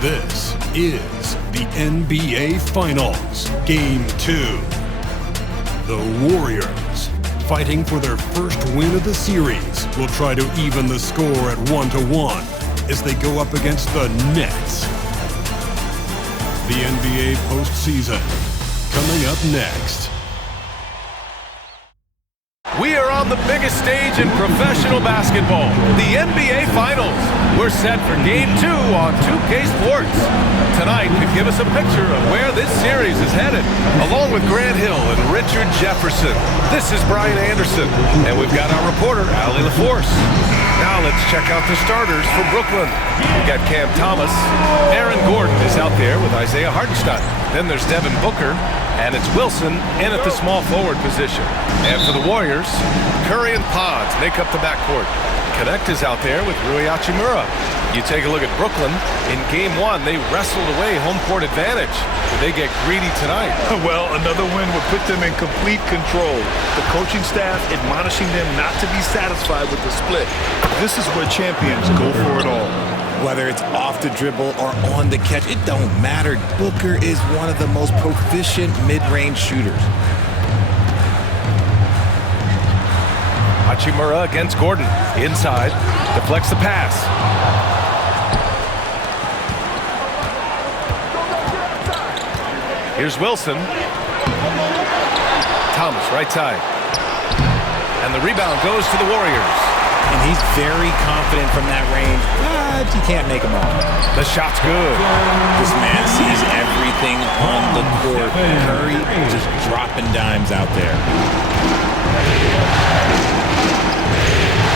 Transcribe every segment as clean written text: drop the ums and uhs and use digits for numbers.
This is the NBA Finals, Game 2. The Warriors, fighting for their first win of the series, will try to even the score at 1-1 as they go up against the Nets. The NBA postseason, coming up next. We are on the biggest stage in professional basketball, the NBA Finals. We're set for Game 2 on 2K Sports. Tonight could give us a picture of where this series is headed. Along with Grant Hill and Richard Jefferson, this is Brian Anderson, and we've got our reporter, Allie LaForce. Now let's check out the starters for Brooklyn. We've got Cam Thomas. Aaron Gordon is out there with Isaiah Hartenstein. Then there's Devin Booker, and it's Wilson in at the small forward position. And for the Warriors, Curry and Pods make up the backcourt. Connect is out there with Rui Hachimura. You take a look at Brooklyn. In Game 1, they wrestled away home court advantage. Did they get greedy tonight? Well, another win would put them in complete control. The coaching staff admonishing them not to be satisfied with the split. This is where champions go for it all. Whether it's off the dribble or on the catch, it don't matter. Booker is one of the most proficient mid-range shooters. Hachimura against Gordon. Inside. Deflects the pass. Here's Wilson. Thomas, right side. And the rebound goes to the Warriors. And he's very confident from that range, but you can't make him all. The shot's good. This man sees everything on the court. Curry just dropping dimes out there.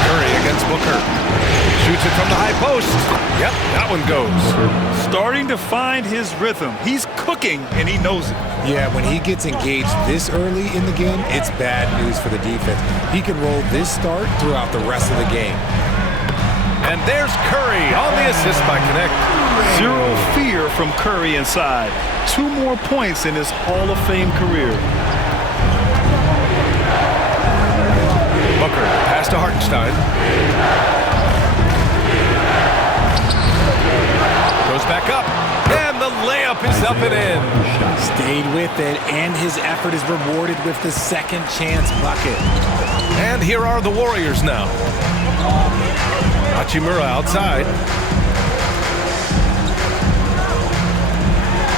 Curry against Booker. Shoots it from the high post. Yep, that one goes. Starting to find his rhythm. He's cooking, and he knows it. Yeah, when he gets engaged this early in the game, it's bad news for the defense. He can roll this start throughout the rest of the game. And there's Curry on the assist by Connect. Zero fear from Curry inside. 2 more points in his Hall of Fame career. Booker, pass to Hartenstein. Goes back up, and the layup is up and in. Stayed with it, and his effort is rewarded with the second chance bucket. And here are the Warriors now. Hachimura outside.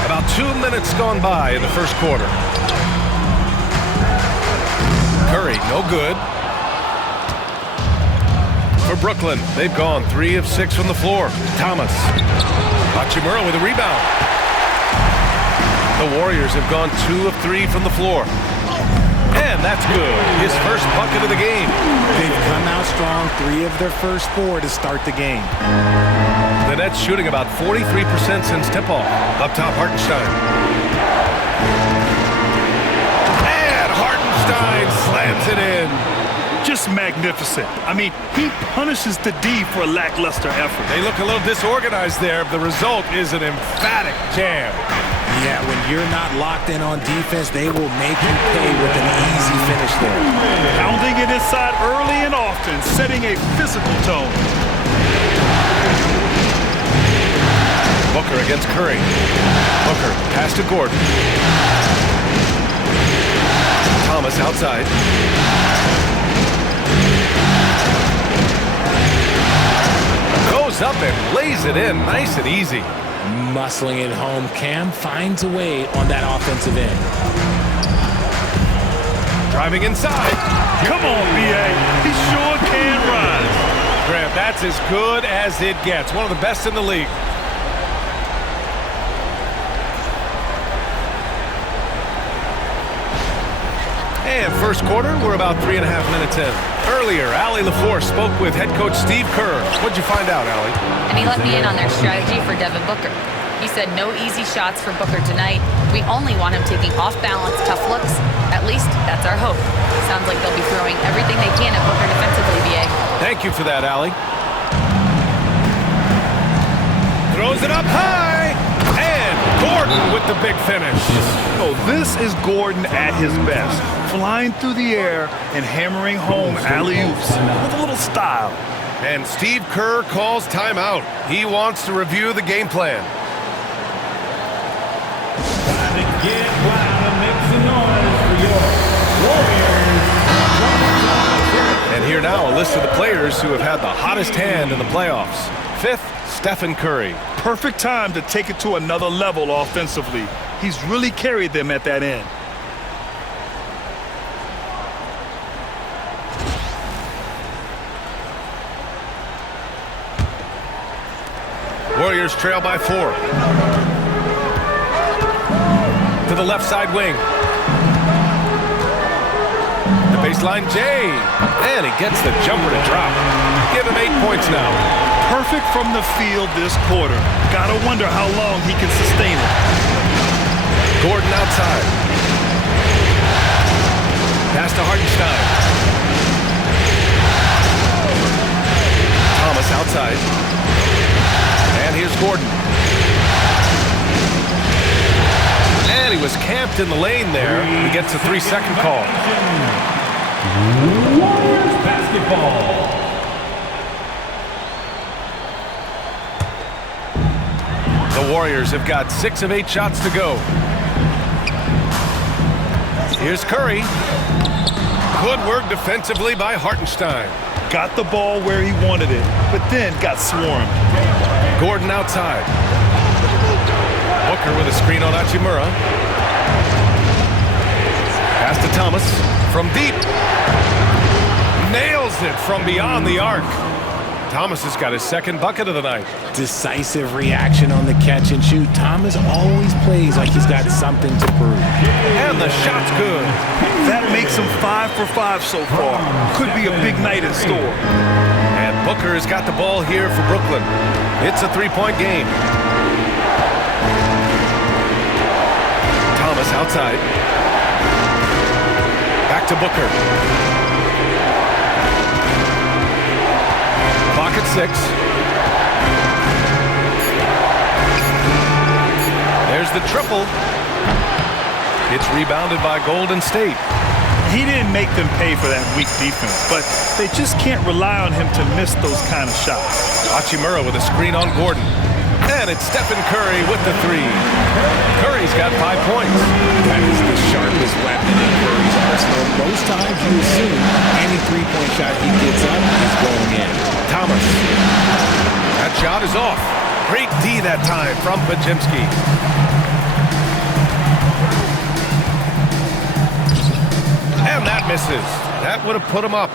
About 2 minutes gone by in the first quarter. Curry, no good. For Brooklyn, they've gone 3 of 6 from the floor. Thomas. Hachimura with a rebound. The Warriors have gone 2 of 3 from the floor. And that's good. His first bucket of the game. They've come out strong, 3 of their first 4 to start the game. The Nets shooting about 43% since tip-off. Up top, Hartenstein. And Hartenstein slams it in. Just magnificent. I mean, he punishes the D for a lackluster effort. They look a little disorganized there. The result is an emphatic jam. Yeah, when you're not locked in on defense, they will make you pay with an easy finish there. Pounding it inside early and often, setting a physical tone. Booker against Curry. Booker, pass to Gordon. Thomas outside. Goes up and lays it in, nice and easy. Muscling it home, Cam finds a way on that offensive end. Driving inside. Come on, B.A. He sure can rise. Grant, that's as good as it gets. One of the best in the league. And first quarter, we're about 3.5 minutes in. Earlier, Allie LaForce spoke with head coach Steve Kerr. What'd you find out, Allie? And he let me in on their strategy for Devin Booker. He said no easy shots for Booker tonight. We only want him taking off-balance, tough looks. At least, that's our hope. Sounds like they'll be throwing everything they can at Booker defensively, B.A. Thank you for that, Allie. Throws it up high. And Gordon with the big finish. Oh, this is Gordon at his best. Flying through the air and hammering home alley-oops with a little style. And Steve Kerr calls timeout. He wants to review the game plan. here now, a list of the players who have had the hottest hand in the playoffs. 5th, Stephen Curry. Perfect time to take it to another level offensively. He's really carried them at that end. Warriors trail by 4. To the left side wing. The baseline, Jay. And he gets the jumper to drop. Give him 8 points now. Perfect from the field this quarter. Gotta wonder how long he can sustain it. Gordon outside. Pass to Hartenstein. Thomas outside. And here's Gordon. And he was camped in the lane there. He gets a 3-second call. Warriors basketball. The Warriors have got 6 of 8 shots to go. Here's Curry. Good work defensively by Hartenstein. Got the ball where he wanted it, but then got swarmed. Gordon outside. Booker with a screen on Hachimura. Pass to Thomas from deep. Nails it from beyond the arc. Thomas has got his 2nd bucket of the night. Decisive reaction on the catch and shoot. Thomas always plays like he's got something to prove. And the shot's good. That makes him 5 for 5 so far. Could be a big night in store. And Booker has got the ball here for Brooklyn. It's a 3-point game. Thomas outside. Back to Booker. Clock at 6. There's the triple. It's rebounded by Golden State. He didn't make them pay for that weak defense, but they just can't rely on him to miss those kind of shots. Hachimura with a screen on Gordon. And it's Stephen Curry with the 3. Curry's got 5 points. That is the sharpest weapon in Curry's arsenal. Most times you assume any 3-point shot he gets up is going in. Thomas. That shot is off. Great D that time from Podziemski. And that misses. That would have put him up.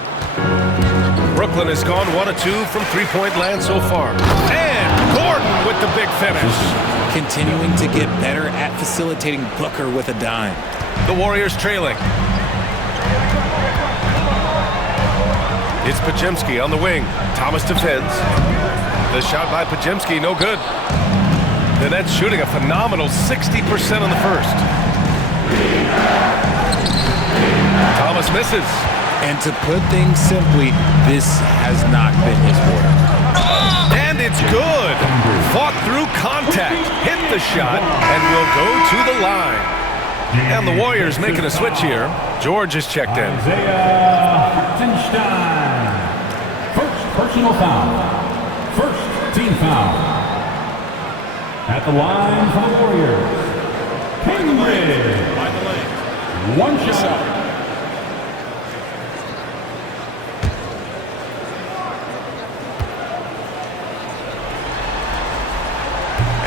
Brooklyn has gone 1 of 2 from 3-point land so far. And Gordon with the big finish. Continuing to get better at facilitating Booker with a dime. The Warriors trailing. It's Podziemski on the wing. Thomas defends. The shot by Podziemski, no good. The Nets shooting a phenomenal 60% on the first. Thomas misses. And to put things simply, this has not been his quarter. And it's good. Fought through contact, hit the shot, and will go to the line. And the Warriors making a switch here. George is checked in. Isaiah Hartenstein. First personal foul. First team foul. At the line for the Warriors. Cambridge. 1 shot.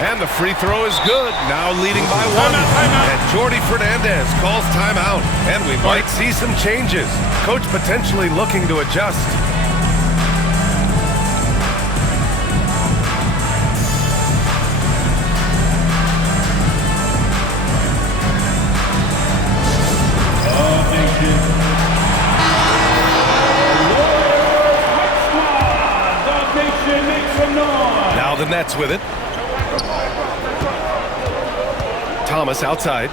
And the free throw is good. Now leading by 1. And Jordi Fernandez calls timeout. And we might see some changes. Coach potentially looking to adjust. Now the Nets with it. Thomas outside.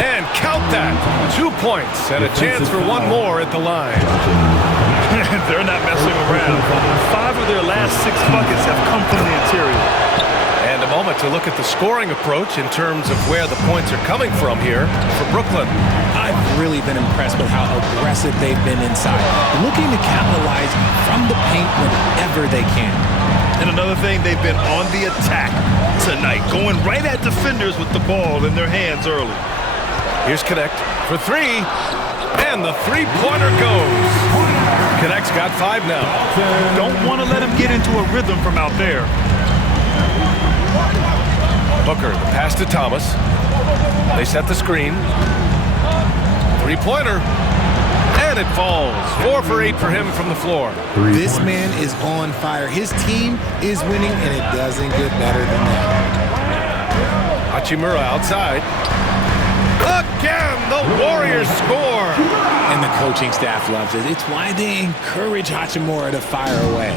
And count that. 2 points and a chance for 1 more at the line. They're not messing around. 5 of their last 6 buckets have come from the interior. And a moment to look at the scoring approach in terms of where the points are coming from here for Brooklyn. I've really been impressed with how aggressive they've been inside, looking to capitalize from the paint whenever they can. And another thing, they've been on the attack tonight, going right at defenders with the ball in their hands early. Here's Connect for 3. And the three-pointer goes. Connect's got 5 now. Don't want to let him get into a rhythm from out there. Booker, the pass to Thomas. They set the screen. Three-pointer. And it falls. 4 for 8 for him from the floor. This man is on fire. His team is winning, and it doesn't get better than that. Hachimura outside. Again, the Warriors score. And the coaching staff loves it. It's why they encourage Hachimura to fire away.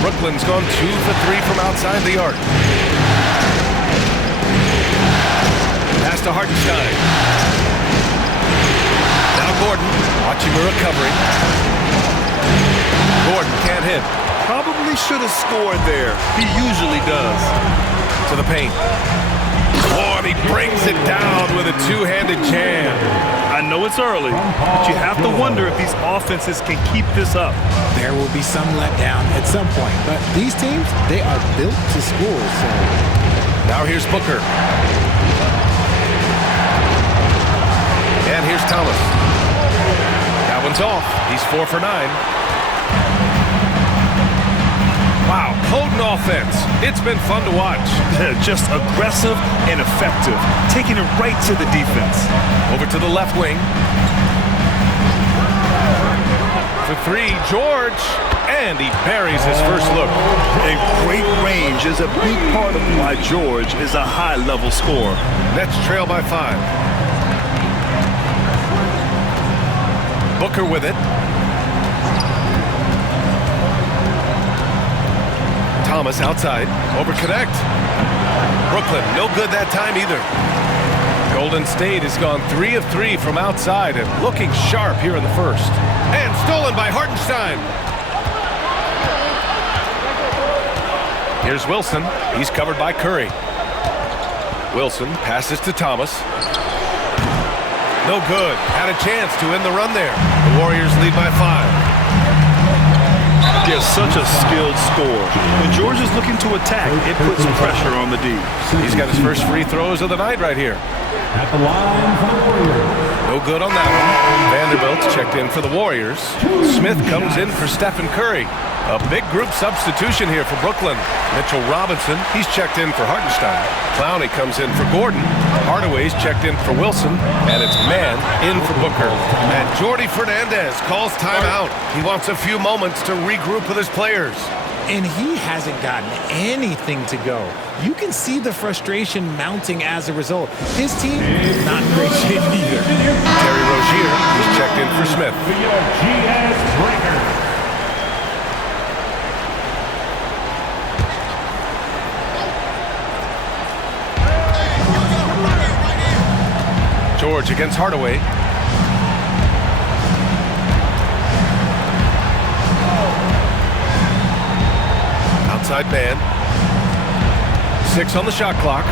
Brooklyn's gone 2 for 3 from outside the arc. Pass to Hartenstein. Now Gordon. Hachimura covering. Gordon can't hit. Probably should have scored there. He usually does. To the paint. Oh, and he brings it down with a two-handed jam. I know it's early, but you have to wonder if these offenses can keep this up. There will be some letdown at some point, but these teams, they are built to score. So now here's Booker. And here's Thomas. That one's off. He's 4 for 9. Wow, potent offense. It's been fun to watch. Just aggressive and effective, taking it right to the defense. Over to the left wing. For 3, George. And he buries his first look. And great range is a big part of why George is a high-level scorer. Nets trail by 5. Booker with it. Thomas outside. Over Connect. Brooklyn, no good that time either. Golden State has gone 3 of 3 from outside and looking sharp here in the first. And stolen by Hartenstein. Here's Wilson. He's covered by Curry. Wilson passes to Thomas. No good. Had a chance to end the run there. The Warriors lead by 5. They're such a skilled scorer. When George is looking to attack, it puts pressure on the D. He's got his first free throws of the night right here. At the line for the Warriors. No good on that one. Vanderbilt's checked in for the Warriors. Smith comes in for Stephen Curry. A big group substitution here for Brooklyn. Mitchell Robinson, he's checked in for Hartenstein. Clowney comes in for Gordon. Hardaway's checked in for Wilson. And it's man in for Booker. And Jordi Fernandez calls timeout. He wants a few moments to regroup with his players. and he hasn't gotten anything to go. You can see the frustration mounting as a result. His team, not in great shape either. Terry Rozier is checked in for Smith. George against Hardaway. Outside man. 6 on the shot clock.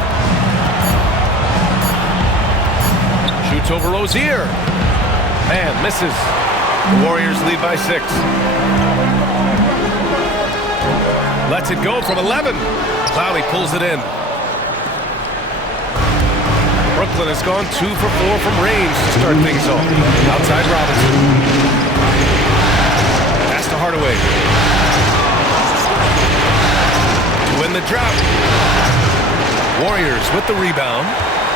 Shoots over Rozier. Man misses. The Warriors lead by 6. Lets it go from 11. Clowney pulls it in. Brooklyn has gone 2 for 4 from range to start things off. Outside Robinson. Pass to Hardaway. To win the drought. Warriors with the rebound.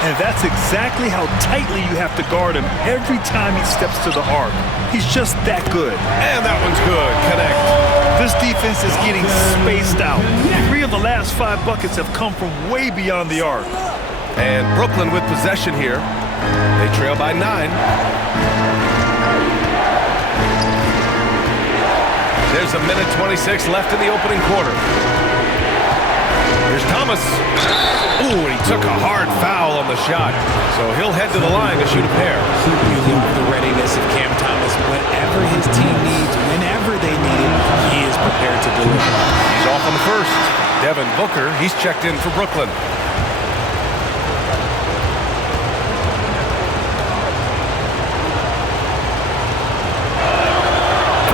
And that's exactly how tightly you have to guard him every time he steps to the arc. He's just that good. And that one's good. Connect. This defense is getting spaced out. 3 of the last 5 buckets have come from way beyond the arc. And Brooklyn with possession here. They trail by 9. There's a minute 26 left in the opening quarter. Here's Thomas. Ooh, and he took a hard foul on the shot. So he'll head to the line to shoot a pair. You love the readiness of Cam Thomas. Whatever his team needs, whenever they need it, he is prepared to deliver. He's off on the first. Devin Booker, he's checked in for Brooklyn.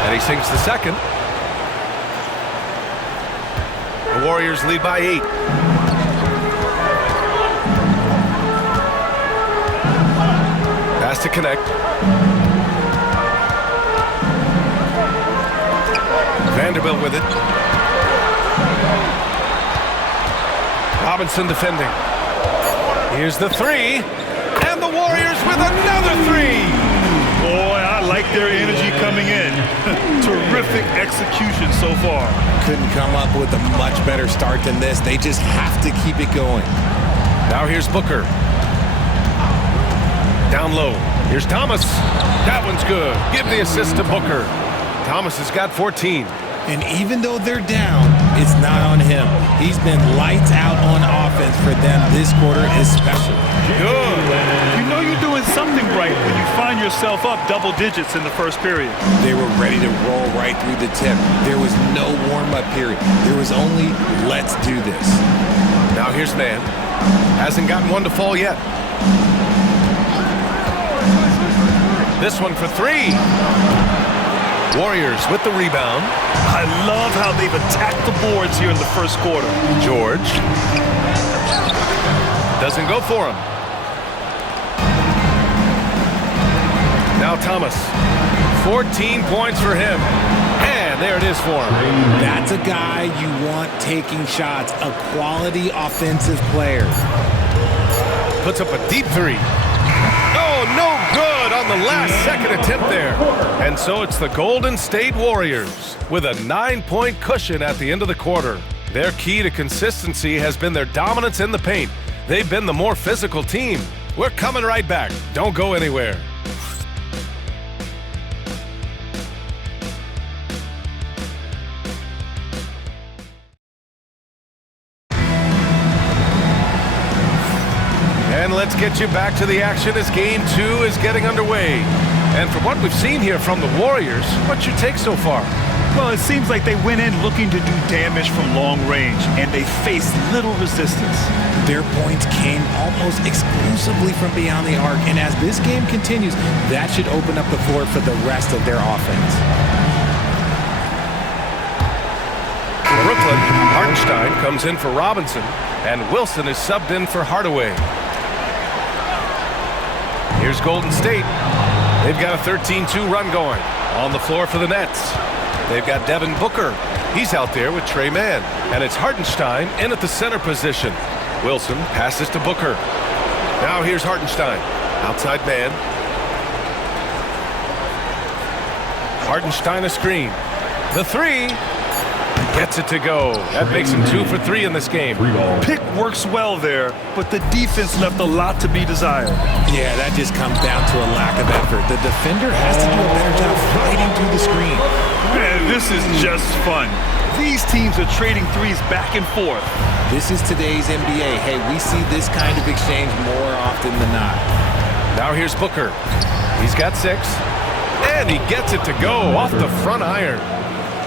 And he sinks the second. The Warriors lead by 8. Pass to Connect. Vanderbilt with it. Robinson defending. Here's the three. And the Warriors with another three. Boy, I like their energy coming in. Terrific execution so far. Couldn't come up with a much better start than this. They just have to keep it going. Now here's Booker. Down low. Here's Thomas. That one's good. Give the assist to Booker. Thomas has got 14. And even though they're down, it's not on him. He's been lights out on offense for them this quarter especially. Good. You know you're doing something right when you find yourself up double digits in the first period. They were ready to roll right through the tip. There was no warm-up period. There was only, let's do this. Now here's Man. Hasn't gotten one to fall yet. This one for three. Warriors with the rebound. I love how they've attacked the boards here in the first quarter. George. Doesn't go for him. Now Thomas. 14 points for him. And there it is for him. That's a guy you want taking shots, a quality offensive player. Puts up a deep three. Oh, no good on the last second attempt there. And so it's the Golden State Warriors with a 9-point cushion at the end of the quarter. Their key to consistency has been their dominance in the paint. They've been the more physical team. We're coming right back. Don't go anywhere. And let's get you back to the action as Game 2 is getting underway. And from what we've seen here from the Warriors, what's your take so far? Well, it seems like they went in looking to do damage from long range, and they faced little resistance. Their points came almost exclusively from beyond the arc, and as this game continues, that should open up the floor for the rest of their offense. Brooklyn, Hartenstein comes in for Robinson, and Wilson is subbed in for Hardaway. Here's Golden State. They've got a 13-2 run going. On the floor for the Nets. They've got Devin Booker. He's out there with Trey Mann. And it's Hartenstein in at the center position. Wilson passes to Booker. Now here's Hartenstein. Outside man. Hartenstein a screen. The three. Gets it to go. That makes him 2 for 3 in this game. Pick works well there, but the defense left a lot to be desired. Yeah, that just comes down to a lack of effort. The defender has to do a better job fighting through the screen. Man, this is just fun. These teams are trading threes back and forth. This is today's NBA. Hey, we see this kind of exchange more often than not. Now here's Booker. He's got 6. And he gets it to go off the front iron.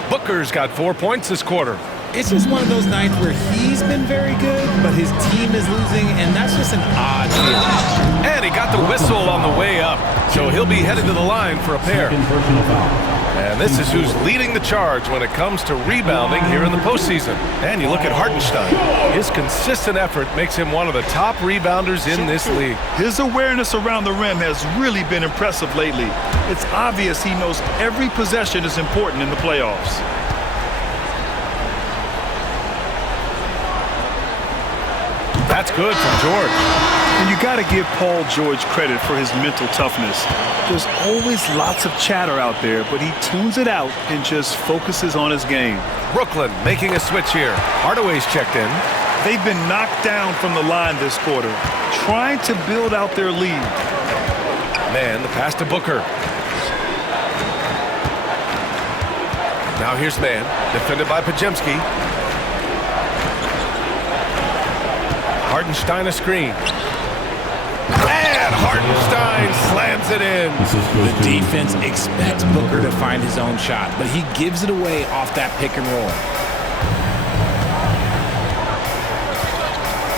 Booker's got 4 points this quarter. It's just one of those nights where he's been very good, but his team is losing, and that's just an odd feeling. And he got the whistle on the way up, so he'll be headed to the line for a pair. And this is who's leading the charge when it comes to rebounding here in the postseason. And you look at Hartenstein. His consistent effort makes him one of the top rebounders in this league. His awareness around the rim has really been impressive lately. It's obvious he knows every possession is important in the playoffs. That's good from George. And you got to give Paul George credit for his mental toughness. There's always lots of chatter out there, but he tunes it out and just focuses on his game. Brooklyn making a switch here. Hardaway's checked in. They've been knocked down from the line this quarter, trying to build out their lead. Man, the pass to Booker. Now here's Man, defended by Podziemski. Hartenstein a screen. And Hartenstein slams it in. The defense expects Booker to find his own shot, but he gives it away off that pick and roll.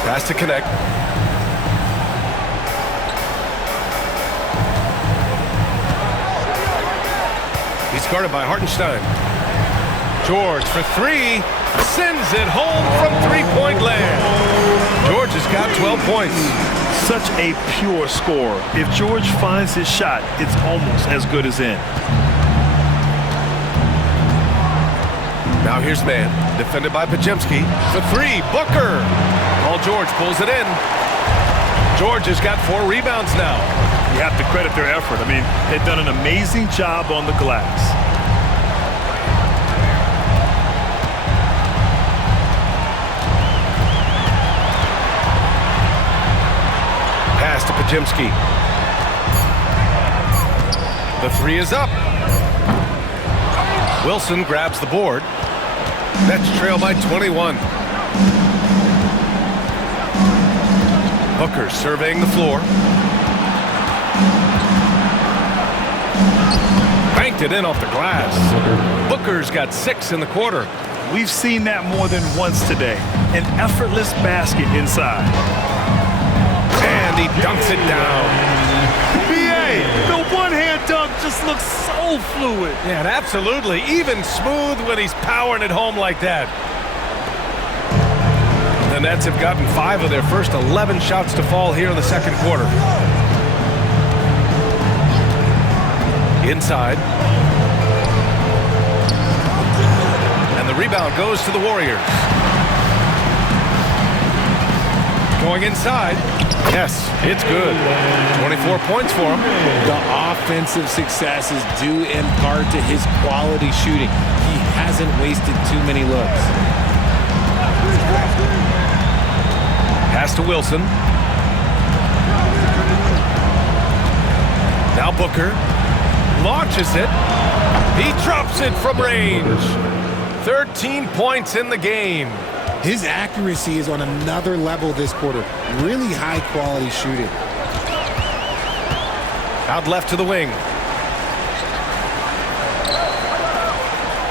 Pass to connect. He's guarded by Hartenstein. George for 3. Sends it home from three-point land. George has got 12 points. Such a pure scorer. If George finds his shot, it's almost as good as in. Now here's man, defended by Podziemski. For three, Booker. Paul George pulls it in. George has got 4 rebounds now. You have to credit their effort. I mean, they've done an amazing job on the glass. Pass to Podziemski. The 3 is up. Wilson grabs the board. Nets trail by 21. Booker surveying the floor. Banked it in off the glass. Booker's got 6 in the quarter. We've seen that more than once today. An effortless basket inside. And he dunks it down. BA, the one-hand dunk just looks so fluid. Yeah, and absolutely. Even smooth when he's powering it home like that. The Nets have gotten 5 of their first 11 shots to fall here in the second quarter. Inside. And the rebound goes to the Warriors. Going inside. Yes, it's good. 24 points for him. The offensive success is due in part to his quality shooting. He hasn't wasted too many looks. Pass to Wilson. Now Booker launches it. He drops it from range. 13 points in the game. His accuracy is on another level this quarter. Really high quality shooting. Out left to the wing.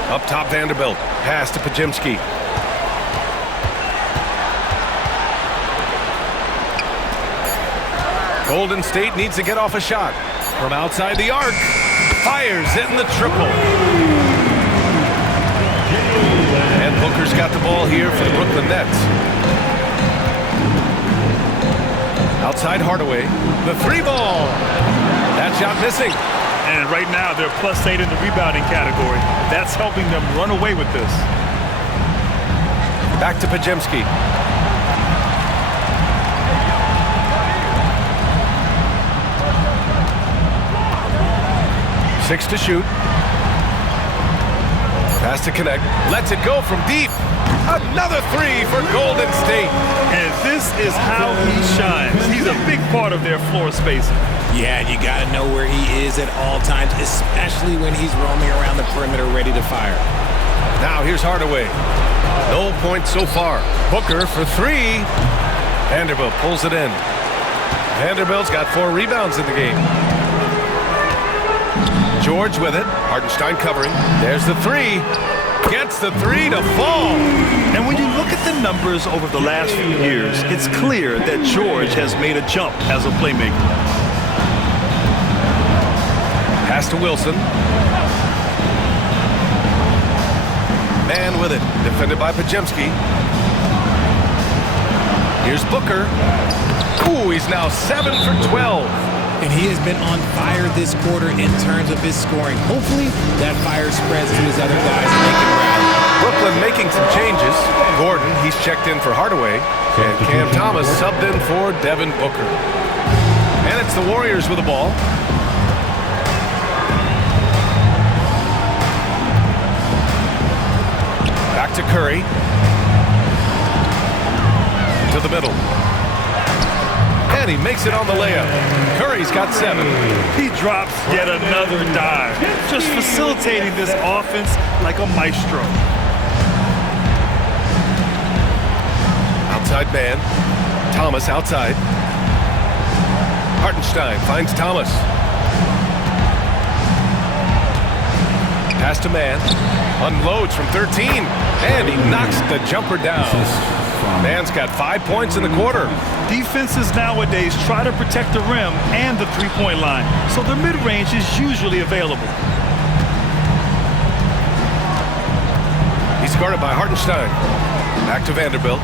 Up top, Vanderbilt. Pass to Podziemski. Golden State needs to get off a shot. From outside the arc. Fires in the triple. And Booker's got the ball here for the Brooklyn Nets. Outside Hardaway. The 3 ball. That shot missing. And right now, they're +8 in the rebounding category. That's helping them run away with this. Back to Podziemski. Six to shoot. Pass to connect. Lets it go from deep. Another 3 for Golden State. And this is how he shines. He's a big part of their floor spacing. Yeah, you got to know where he is at all times, especially when he's roaming around the perimeter ready to fire. Now here's Hardaway. No points so far. Booker for 3. Vanderbilt pulls it in. Vanderbilt's got 4 rebounds in the game. George with it. Hartenstein covering. There's the 3. Gets the 3 to fall. And when you look at the numbers over the last few years, it's clear that George has made a jump as a playmaker. Pass to Wilson. Man with it. Defended by Podziemski. Here's Booker. Ooh, he's now 7 for 12. And he has been on fire this quarter in terms of his scoring. Hopefully, that fire spreads to his other guys and they can rally. Brooklyn making some changes. Gordon, he's checked in for Hardaway. And Cam Thomas subbed in for Devin Booker. And it's the Warriors with the ball. Back to Curry. To the middle. And he makes it on the layup. Curry's got 7. He drops yet another dive. Just facilitating this offense like a maestro. Outside man. Thomas outside. Hartenstein finds Thomas. Pass to man. Unloads from 13. And he knocks the jumper down. Man's got 5 points in the quarter. Defenses nowadays try to protect the rim and the three-point line, so the mid-range is usually available. He's guarded by Hartenstein. Back to Vanderbilt.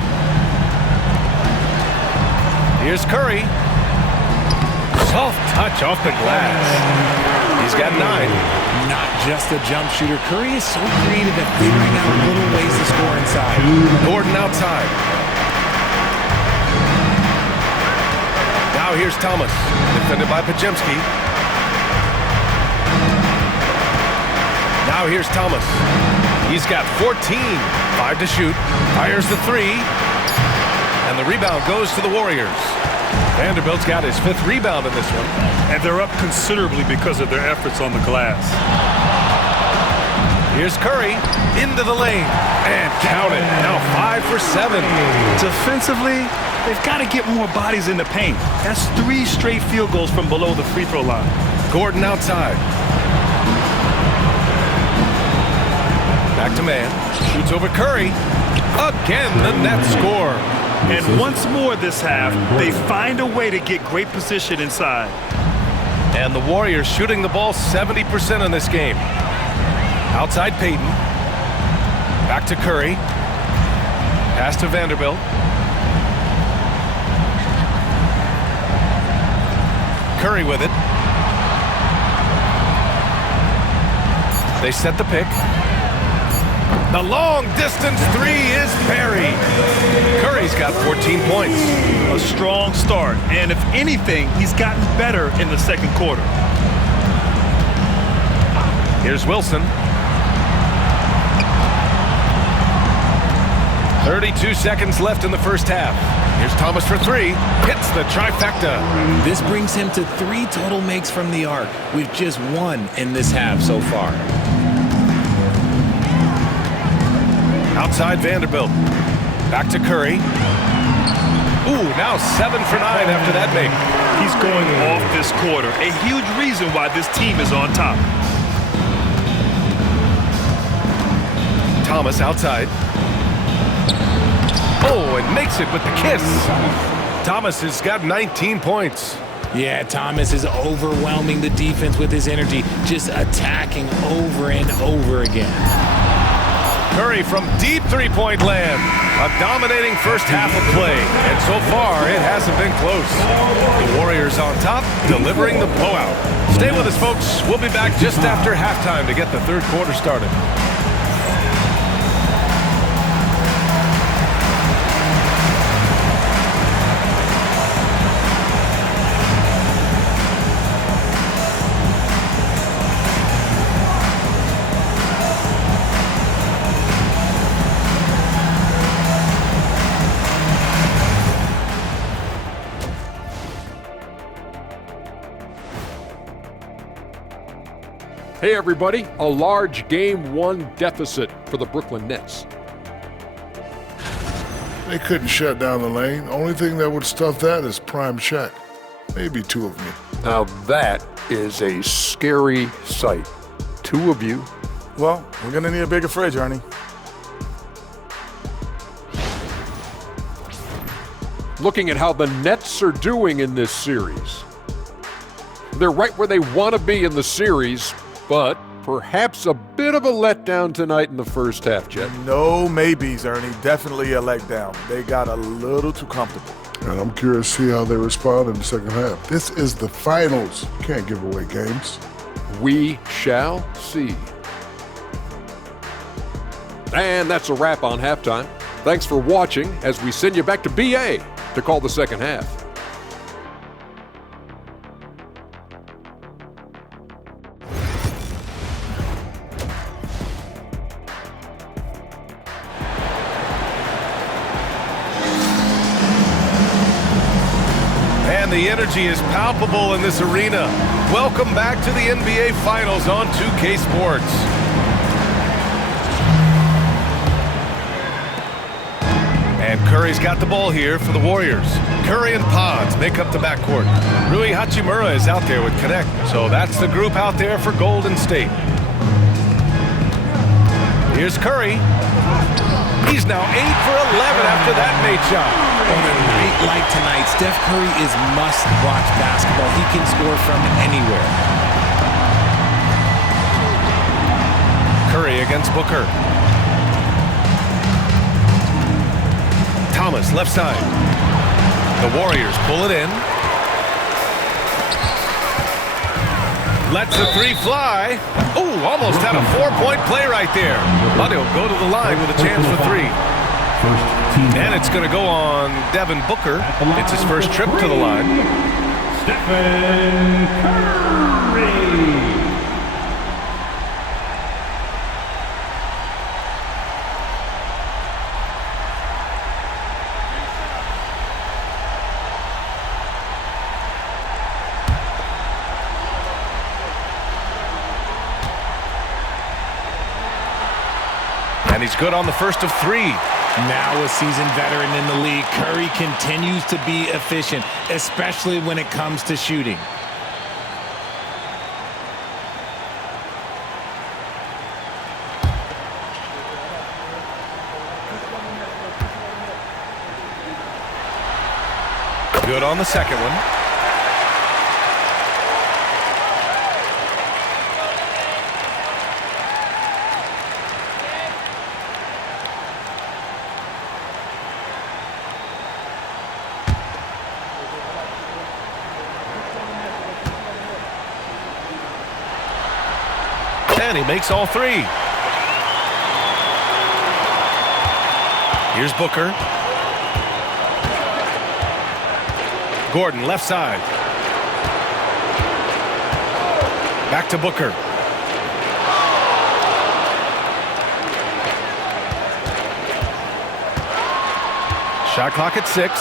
Here's Curry. Soft touch off the glass. He's got 9. Not just a jump shooter. Curry is so creative at figuring out little ways to score inside. Gordon outside. Now here's Thomas, defended by Podziemski. Now here's Thomas. He's got 14. 5 to shoot. Fires the 3. And the rebound goes to the Warriors. Vanderbilt's got his 5th rebound in this one. And they're up considerably because of their efforts on the glass. Here's Curry into the lane. And count it. Now 5 for 7. Defensively, they've got to get more bodies in the paint. That's 3 straight field goals from below the free throw line. Gordon outside. Back to man. Shoots over Curry. Again, the net score. And once more this half, they find a way to get great position inside. And the Warriors shooting the ball 70% in this game. Outside Payton. Back to Curry. Pass to Vanderbilt. Curry with it. They set the pick. The long distance 3 is buried. Curry's got 14 points. A strong start, and if anything, he's gotten better in the second quarter. Here's Wilson. 32 seconds left in the first half. Here's Thomas for 3. Hits the trifecta. This brings him to 3 total makes from the arc, with just 1 in this half so far. Outside Vanderbilt. Back to Curry. Ooh, now 7 for 9 after that make. He's going off this quarter. A huge reason why this team is on top. Thomas outside. Oh, and makes it with the kiss. Thomas has got 19 points. Yeah, Thomas is overwhelming the defense with his energy, just attacking over and over again. Curry from deep three-point land. A dominating first half of play. And so far, it hasn't been close. The Warriors on top, delivering the blowout. Stay with us, folks. We'll be back just after halftime to get the third quarter started. Hey everybody, a large Game 1 deficit for the Brooklyn Nets. They couldn't shut down the lane. Only thing that would stuff that is prime Shaq. Maybe 2 of me. Now that is a scary sight. 2 of you. Well, we're gonna need a bigger fridge, Ernie. Looking at how the Nets are doing in this series. They're right where they want to be in the series, but perhaps a bit of a letdown tonight in the first half, Jet. No maybes, Ernie. Definitely a letdown. They got a little too comfortable. And I'm curious to see how they respond in the second half. This is the finals. You can't give away games. We shall see. And that's a wrap on halftime. Thanks for watching as we send you back to BA to call the second half. The energy is palpable in this arena. Welcome back to the NBA Finals on 2K Sports. And Curry's got the ball here for the Warriors. Curry and Pods make up the backcourt. Rui Hachimura is out there with Connect, so that's the group out there for Golden State. Here's Curry. He's now 8 for 11 after that made shot. On a night like tonight, Steph Curry is must-watch basketball. He can score from anywhere. Curry against Booker. Thomas, left side. The Warriors pull it in. Lets the three fly. Ooh, almost had a 4-point play right there. But he'll go to the line with a chance for 3. And it's going to go on Devin Booker. It's his first trip to the line. Stephen Curry. And he's good on the first of 3. Now a seasoned veteran in the league, Curry continues to be efficient, especially when it comes to shooting. Good on the second one. And he makes all 3. Here's Booker. Gordon, left side. Back to Booker. Shot clock at 6.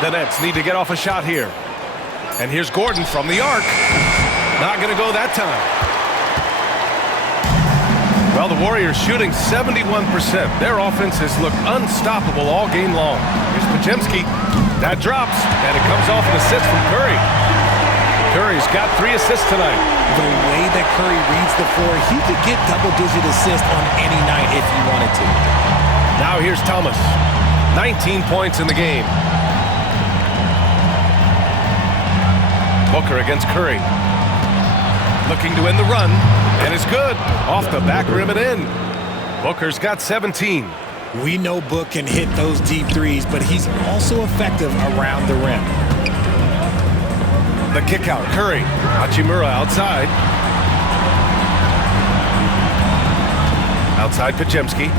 The Nets need to get off a shot here. And here's Gordon from the arc. Not going to go that time. Well, the Warriors shooting 71%. Their offenses look unstoppable all game long. Here's Podziemski. That drops, and it comes off an assist from Curry. Curry's got 3 assists tonight. The way that Curry reads the floor, he could get double-digit assists on any night if he wanted to. Now here's Thomas. 19 points in the game. Booker against Curry. Looking to end the run, and it's good. Off the back rim and in. Booker's got 17. We know Book can hit those deep threes, but he's also effective around the rim. The kick out, Curry. Hachimura outside. Outside Podziemski.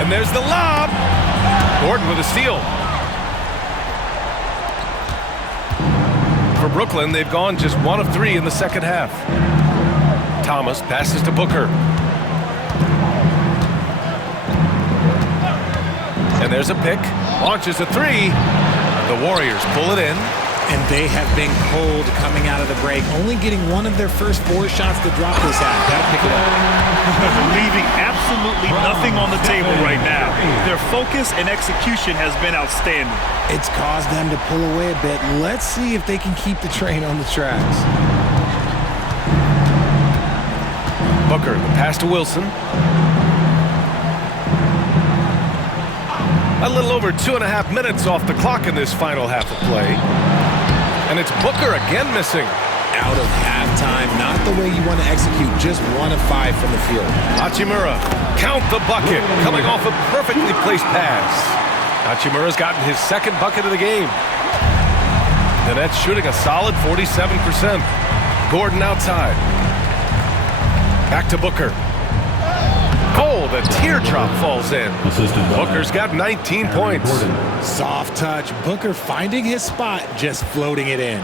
And there's the lob. Gordon with a steal. For Brooklyn, they've gone just 1 of 3 in the second half. Thomas passes to Booker. And there's a pick. Launches a 3. The Warriors pull it in. And they have been cold coming out of the break, only getting 1 of their first 4 shots to drop this half. Gotta pick it up. Leaving absolutely nothing on the table right now. Their focus and execution has been outstanding. It's caused them to pull away a bit. Let's see if they can keep the train on the tracks. Booker, the pass to Wilson. A little over 2.5 minutes off the clock in this final half of play. And it's Booker again missing. Out of halftime, not the way you want to execute, just 1 of 5 from the field. Hachimura, count the bucket, coming off a perfectly placed pass. Hachimura's gotten his 2nd bucket of the game. The Nets shooting a solid 47%. Gordon outside. Back to Booker. Oh, the teardrop falls in. Booker's got 19 points. Soft touch. Booker finding his spot, just floating it in.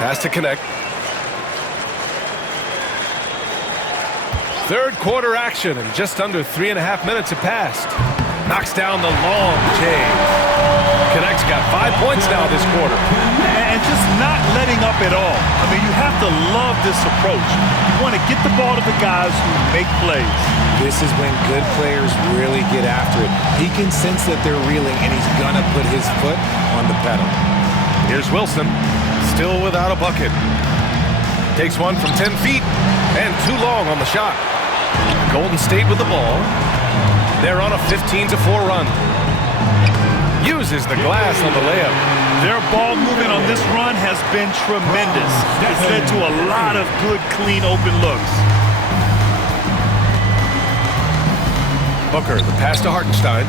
Pass to connect. 3rd quarter action, and just under 3.5 minutes have passed. Knocks down the long change. Connect's got 5 points now this quarter. And just not letting up at all. I mean, you have to love this approach. You want to get the ball to the guys who make plays. This is when good players really get after it. He can sense that they're reeling, and he's going to put his foot on the pedal. Here's Wilson, still without a bucket. Takes one from 10 feet, and too long on the shot. Golden State with the ball. They're on a 15-4 run. Uses the glass on the layup. Their ball movement on this run has been tremendous. It's led to a lot of good, clean, open looks. Booker, the pass to Hartenstein.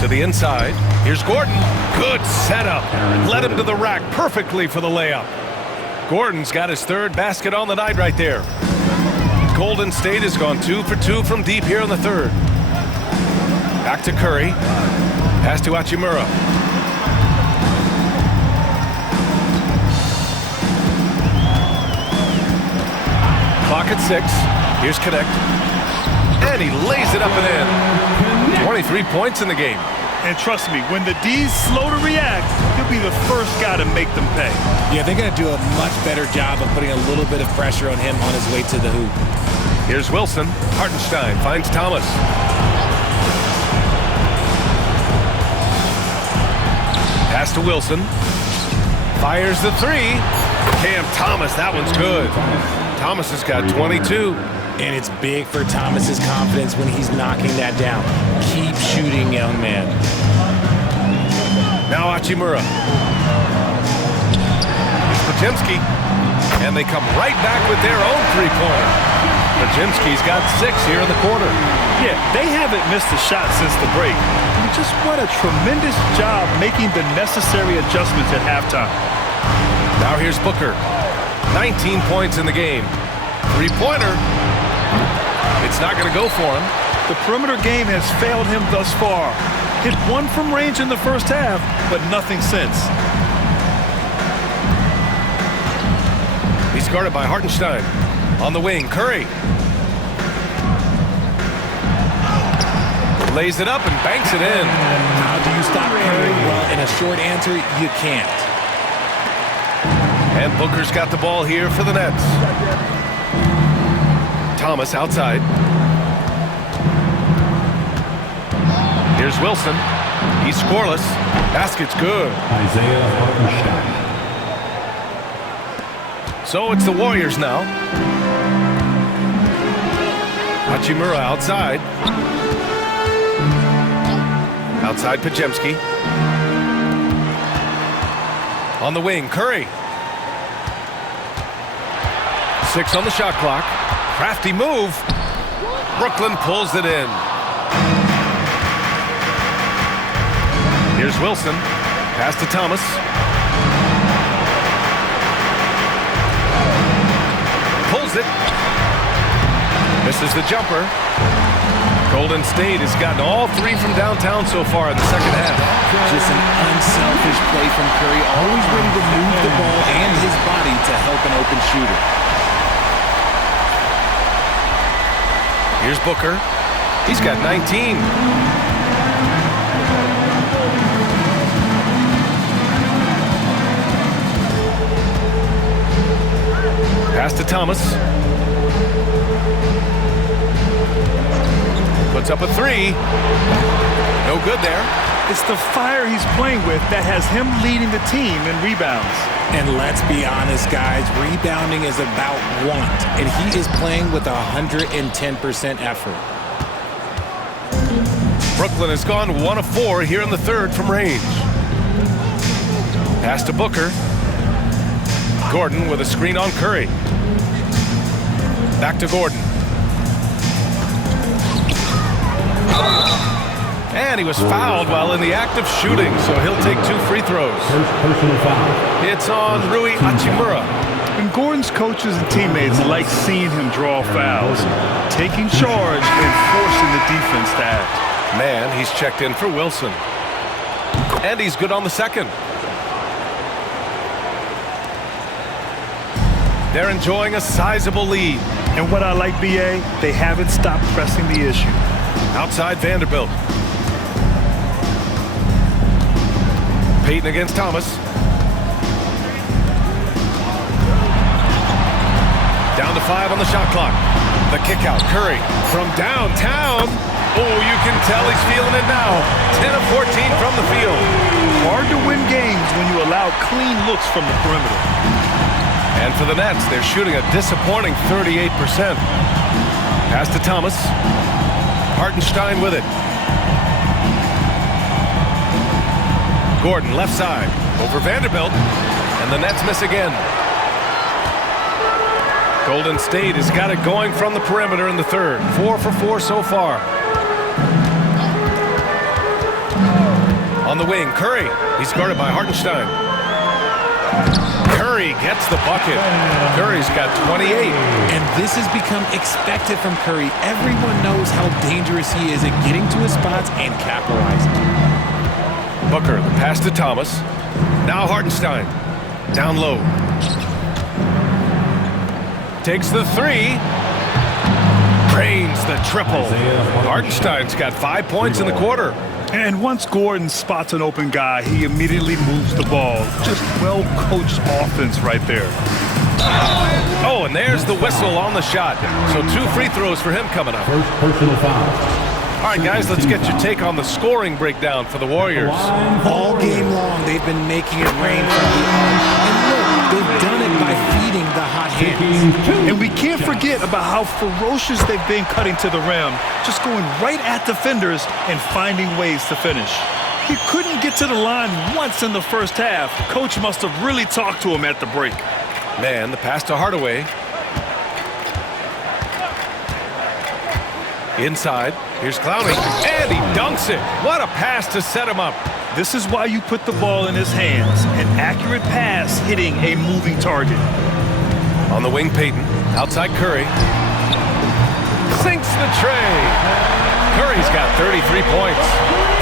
To To the inside. Here's Gordon. Good setup. Led him to the rack perfectly for the layup. Gordon's got his third basket on the night right there. Golden State has gone 2 for 2 from deep here in the third. Back to Curry. Pass to Hachimura. Clock at 6. Here's Connect. And he lays it up and in. 23 points in the game. And trust me, when the D's slow to react, he'll be the first guy to make them pay. Yeah, they're going to do a much better job of putting a little bit of pressure on him on his way to the hoop. Here's Wilson. Hartenstein finds Thomas. Pass to Wilson. Fires the three. Cam Thomas, that one's good. Thomas has got 22. And it's big for Thomas's confidence when he's knocking that down. Keep shooting, young man. Now Hachimura. It's Podziemski. And they come right back with their own three-pointer. Podziemski's got 6 here in the quarter. Yeah, they haven't missed a shot since the break. And just what a tremendous job making the necessary adjustments at halftime. Now here's Booker. 19 points in the game. Three-pointer. It's not going to go for him. The perimeter game has failed him thus far. Hit 1 from range in the first half, but nothing since. He's guarded by Hartenstein. On the wing, Curry. Lays it up and banks it in. How do you stop Curry? Well, in a short answer, you can't. And Booker's got the ball here for the Nets. Thomas outside. Here's Wilson. He's scoreless. Basket's good. Isaiah Hartenstein. So it's the Warriors now. Hachimura outside. Outside Podziemski. On the wing, Curry. 6 on the shot clock. Crafty move. Brooklyn pulls it in. Here's Wilson. Pass to Thomas. Pulls it. Misses the jumper. Golden State has gotten all 3 from downtown so far in the second half. Just an unselfish play from Curry, always ready to move the ball and his body to help an open shooter. Here's Booker. He's got 19. Pass to Thomas. Puts up a 3. No good there. It's the fire he's playing with that has him leading the team in rebounds. And let's be honest, guys, rebounding is about want, and he is playing with 110% effort. Brooklyn has gone 1 of 4 here in the third from range. Pass to Booker. Gordon with a screen on Curry. Back to Gordon. And he was fouled while in the act of shooting, so he'll take 2 free throws. First personal foul. It's on Rui Hachimura. And Gordon's coaches and teammates like seeing him draw fouls, taking charge and forcing the defense to act. Man, he's checked in for Wilson. And he's good on the second. They're enjoying a sizable lead. And what I like, B.A., they haven't stopped pressing the issue. Outside Vanderbilt. Payton against Thomas. Down to 5 on the shot clock. The kick out, Curry from downtown. Oh, you can tell he's feeling it now. 10 of 14 from the field. Hard to win games when you allow clean looks from the perimeter. And for the Nets, they're shooting a disappointing 38%. Pass to Thomas. Hartenstein with it. Gordon left side over Vanderbilt, and the Nets miss again. Golden State has got it going from the perimeter in the third. 4 for 4 so far. On the wing, Curry. He's guarded by Hartenstein. Curry gets the bucket. Curry's got 28. And this has become expected from Curry. Everyone knows how dangerous he is at getting to his spots and capitalizing. Booker, the pass to Thomas. Now Hartenstein. Down low. Takes the three. Drains the triple. Hartenstein's got 5 points in the quarter. And once Gordon spots an open guy, he immediately moves the ball. Just well-coached offense right there. Oh, and there's the whistle on the shot. So 2 free throws for him coming up. First personal foul. All right, guys, let's get your take on the scoring breakdown for the Warriors. All game long, they've been making it rain from the arc. And look, they've done it by feeding the hot hands. And we can't forget about how ferocious they've been cutting to the rim, just going right at defenders and finding ways to finish. He couldn't get to the line once in the first half. Coach must have really talked to him at the break. Man, the pass to Hardaway. Inside, here's Clowney, and he dunks it. What a pass to set him up. This is why you put the ball in his hands. An accurate pass hitting a moving target. On the wing, Payton. Outside Curry. Sinks the tray. Curry's got 33 points.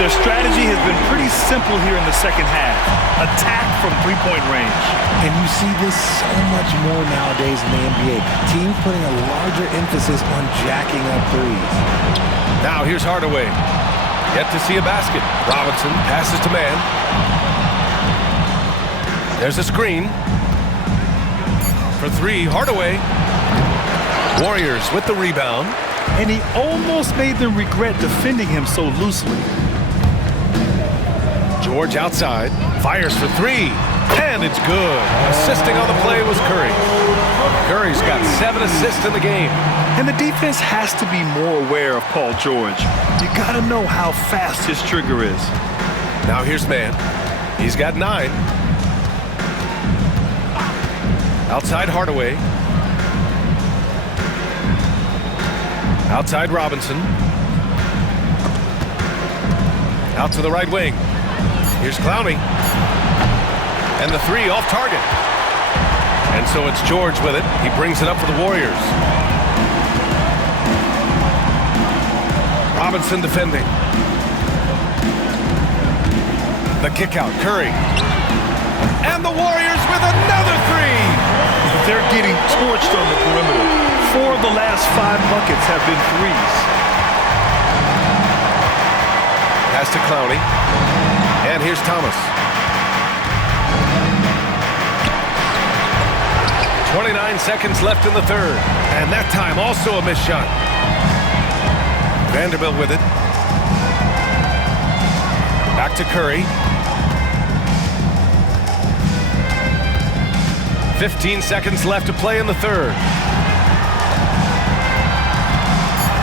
Their strategy has been pretty simple here in the second half. Attack from three-point range. And you see this so much more nowadays in the NBA. Teams putting a larger emphasis on jacking up threes. Now here's Hardaway. Yet to see a basket. Robinson passes to man. There's a screen. For 3, Hardaway. Warriors with the rebound. And he almost made them regret defending him so loosely. George outside. Fires for 3. And it's good. Assisting on the play was Curry. Curry's got 7 assists in the game. And the defense has to be more aware of Paul George. You got to know how fast his trigger is. Now here's Man. He's got 9. Outside Hardaway. Outside Robinson. Out to the right wing. Here's Clowney. And the 3 off target. And so it's George with it. He brings it up for the Warriors. Robinson defending. The kick out, Curry. And the Warriors with another 3. They're getting torched on the perimeter. 4 of the last 5 buckets have been threes. Pass to Clowney. And here's Thomas. 29 seconds left in the third. And that time also a missed shot. Vanderbilt with it. Back to Curry. 15 seconds left to play in the third.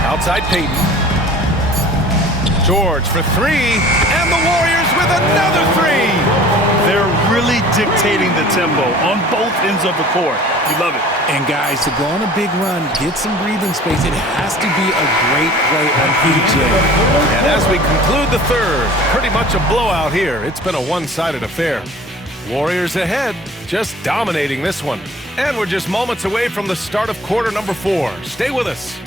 Outside Payton. George for 3. And the Warriors with another 3. They're really dictating the tempo on both ends of the court. You love it. And guys, to go on a big run, get some breathing space, it has to be a great play on PJ. And as we conclude the third, pretty much a blowout here. It's been a one-sided affair. Warriors ahead, just dominating this one. And we're just moments away from the start of quarter number 4. Stay with us.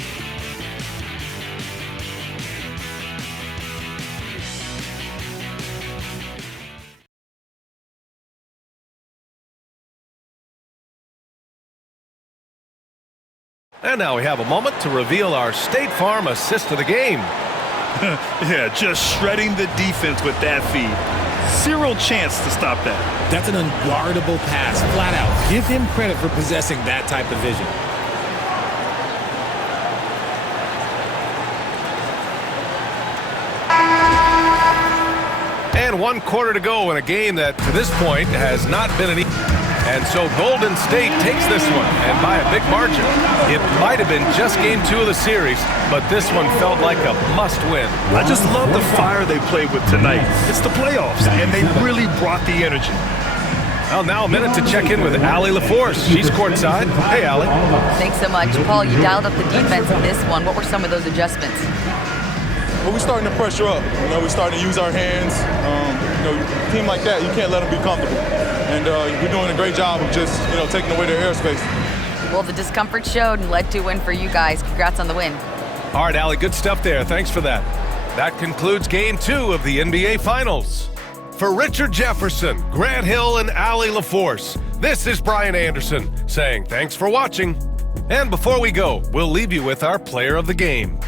And now we have a moment to reveal our State Farm assist of the game. Yeah, just shredding the defense with that feed. Zero chance to stop that. That's an unguardable pass, flat out. Give him credit for possessing that type of vision. And 1 quarter to go in a game that, to this point, has not been an easy. And so Golden State takes this one, and by a big margin. It might have been just game 2 of the series, but this one felt like a must-win. I just love the fire they played with tonight. It's the playoffs, and they really brought the energy. Well, now a minute to check in with Allie LaForce. She's courtside. Hey, Allie. Thanks so much. Paul, you dialed up the defense in this one. What were some of those adjustments? But we're starting to pressure up. We're starting to use our hands. A team like that, you can't let them be comfortable. And we're doing a great job of just, taking away their airspace. Well, the discomfort showed and led to a win for you guys. Congrats on the win. All right, Allie, good stuff there. Thanks for that. That concludes Game 2 of the NBA Finals. For Richard Jefferson, Grant Hill, and Allie LaForce, this is Brian Anderson saying thanks for watching. And before we go, we'll leave you with our player of the game.